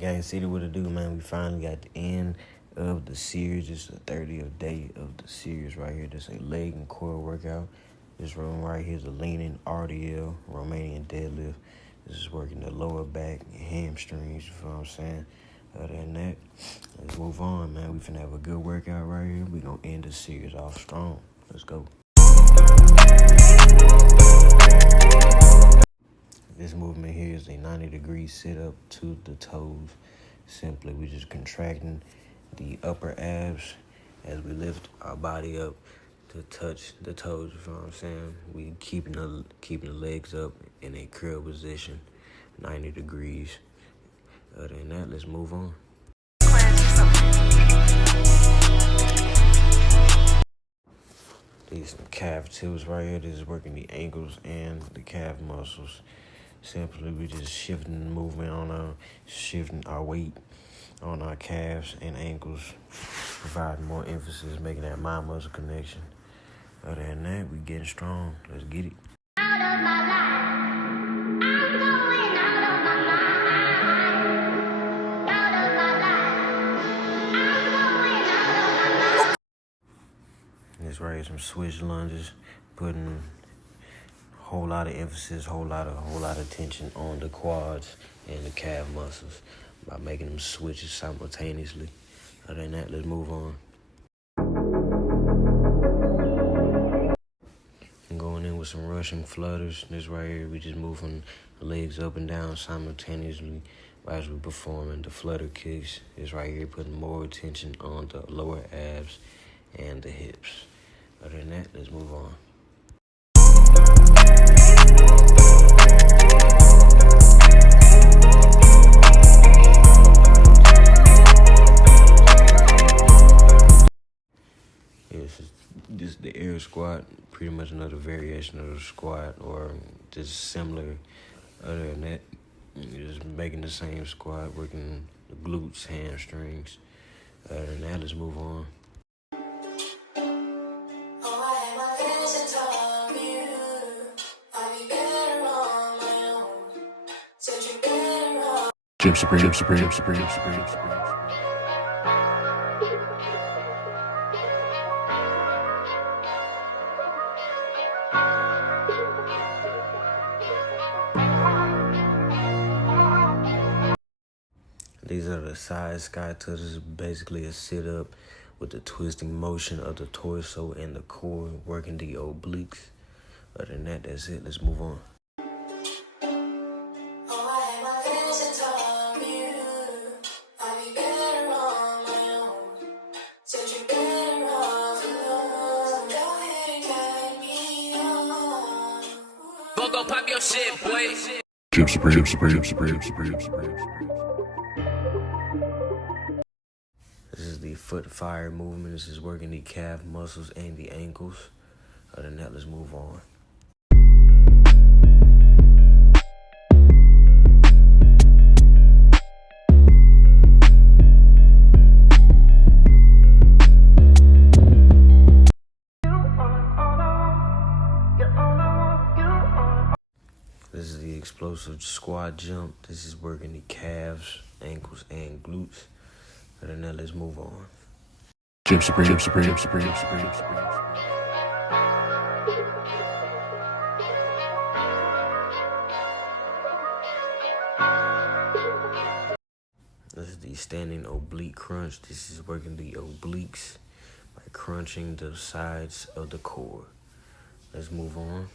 Gang City, what it do, man? We finally got the end of the series. It's the 30th day of the series right here. This a leg and core workout. This room right here is a leaning RDL, Romanian deadlift. This is working the lower back and hamstrings, you feel what I'm saying? Other than that, let's move on, man. We finna have a good workout right here. We gonna end the series off strong. Let's go. This movement here is a 90-degree sit-up to the toes. Simply, we just contracting the upper abs as we lift our body up to touch the toes, you know what I'm saying? We keeping the legs up in a curl position, 90 degrees. Other than that, let's move on. These some calf tilts right here. This is working the ankles and the calf muscles. Simply, we just shifting the movement on shifting our weight on our calves and ankles, providing more emphasis, making that mind-muscle connection. Other than that, we getting strong. Let's get it. Out of my life. I'm going out of my mind. Out of my life. I'm going out of my life. This right here, some switch lunges, putting a whole lot of emphasis, whole lot of tension on the quads and the calf muscles by making them switches simultaneously. Other than that, let's move on. And going in with some Russian flutters. This right here, we just moving the legs up and down simultaneously as we performing the flutter kicks. This right here, putting more attention on the lower abs and the hips. Other than that, let's move on. This is the air squat, pretty much another variation of the squat or just similar. Other than that, you're just making the same squat, working the glutes, hamstrings. Other than that, let's move on. Gym Supreme. These are the side sky tucks. This is basically a sit-up with the twisting motion of the torso and the core, working the obliques. Other than that, that's it. Let's move on. Go pop your shit, boy. Gym Supreme. This is the foot fire movement. This is working the calf muscles and the ankles. Other than that, let's move on. This is the explosive squat jump. This is working the calves, ankles, and glutes. Other than that, let's move on. Gym Supreme. This is the standing oblique crunch. This is working the obliques by crunching the sides of the core. Let's move on.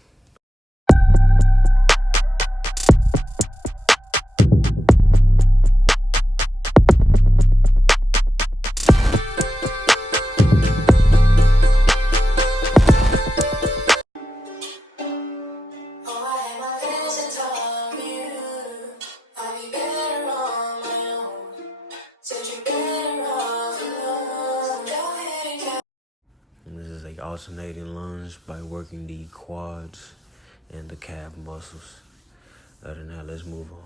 Alternating lunge by working the quads and the calf muscles. Other than that, let's move on.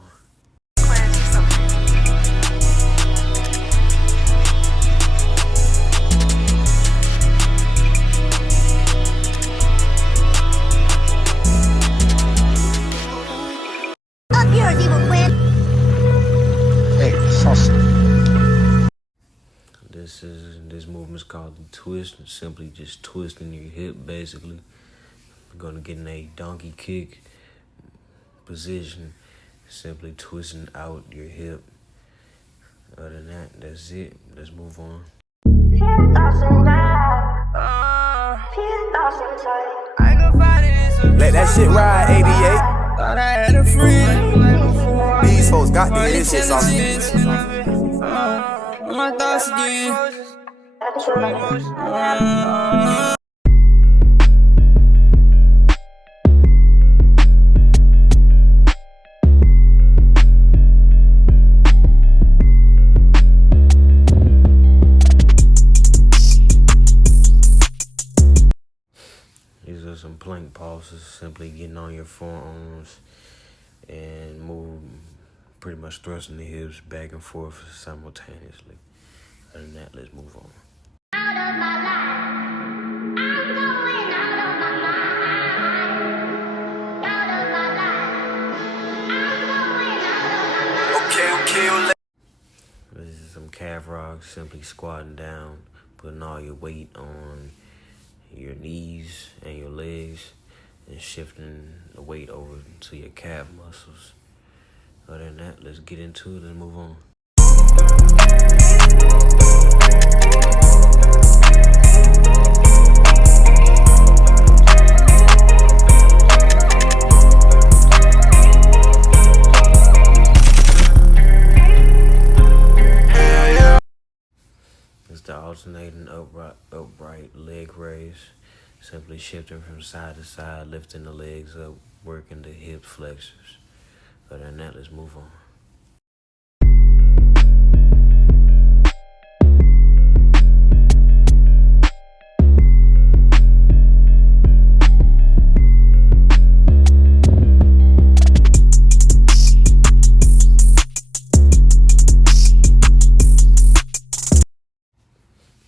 Up yours, evil twin. Hey, This movement is called the twist. It's simply just twisting your hip, basically. You're gonna get in a donkey kick position, simply twisting out your hip. Other than that, that's it. Let's move on. Let that shit ride, 88. Thought I had a friend. These folks got to get this shit off. My thoughts again. These are some plank pulses, simply getting on your forearms and move, pretty much thrusting the hips back and forth simultaneously. Other than that, let's move on. Out of my life. I'm going out of my mind. Out of my life. I'm going out of my mind. Okay. This is some calf rocks, simply squatting down, putting all your weight on your knees and your legs and shifting the weight over to your calf muscles. Other than that, let's get into it and move on. It's the alternating upright leg raise. Simply shifting from side to side, lifting the legs up, working the hip flexors. Other than that, let's move on.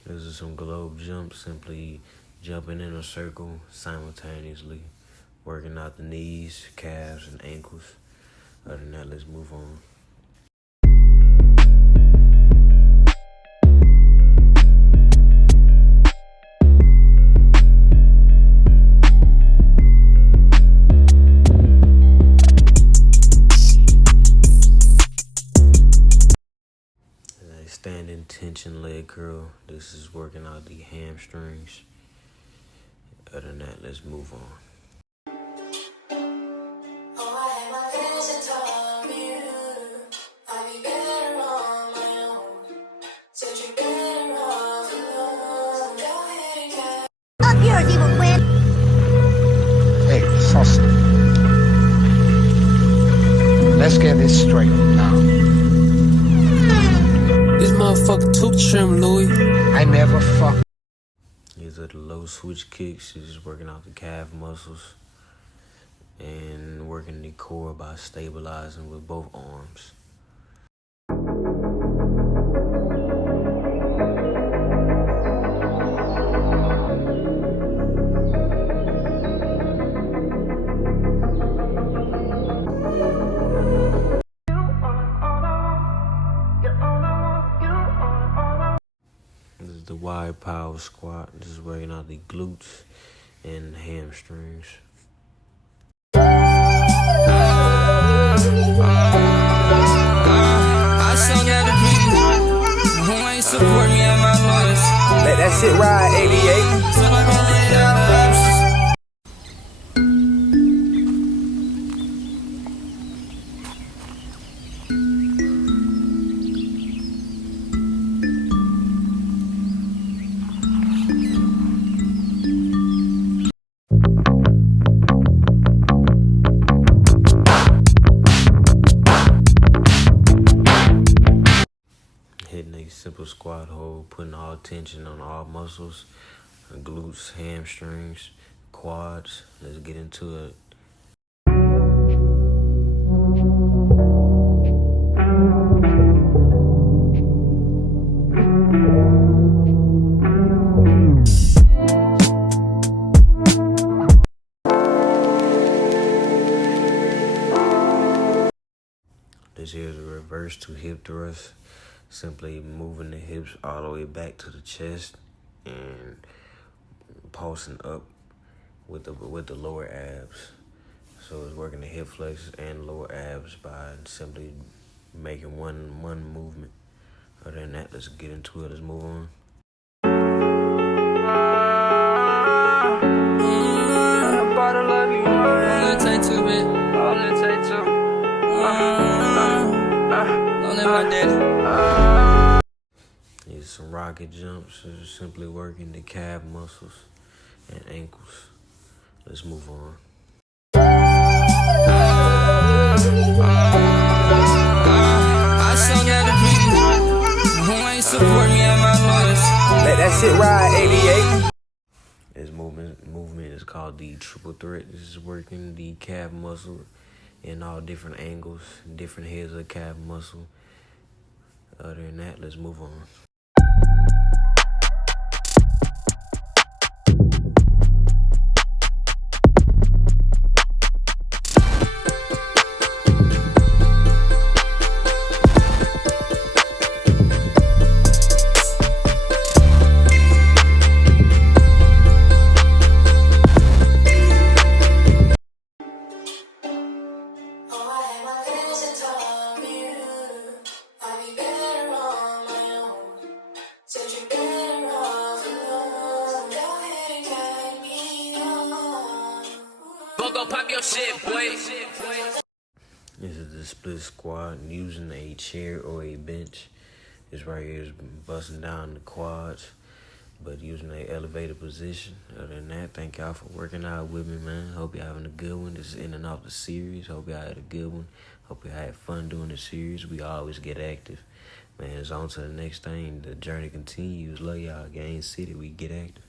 This is some globe jumps, simply jumping in a circle simultaneously, working out the knees, calves, and ankles. Other than that, let's move on. Standing tension leg curl. This is working out the hamstrings. Other than that, let's move on. Up yours, evil twin. Hey, Saucy. Let's get this straight now. This motherfucker too trim, Louis. I never fuck. These are the low switch kicks. You're just working out the calf muscles and working the core by stabilizing with both arms. This is the wide power squat. This is working out the glutes and hamstrings. I sing at the people who ain't support me and my voice. Let that shit ride, 88. So I can lay out the options. Hitting a simple squat hold, putting all tension on all muscles, glutes, hamstrings, quads. Let's get into it. This here is a reverse to hip thrust. Simply moving the hips all the way back to the chest and pulsing up with the lower abs. So it's working the hip flexors and lower abs by simply making one movement. Other than that, let's get into it. Let's move on. These some rocket jumps. It's simply working the calf muscles and ankles. Let's move on. I sung at the people who ain't support me at my lowest. Let that shit ride, 88. This movement is called the triple threat. This is working the calf muscle in all different angles, different heads of the calf muscle. Other than that, let's move on. Go pop your shit, boy. This is the split squat using a chair or a bench. This right here is busting down the quads, but using a elevated position. Other than that, thank y'all for working out with me, man. Hope y'all having a good one. This is in and off the series. Hope y'all had a good one. Hope y'all had fun doing the series. We always get active. Man, it's on to the next thing. The journey continues. Love y'all. Gang City, we get active.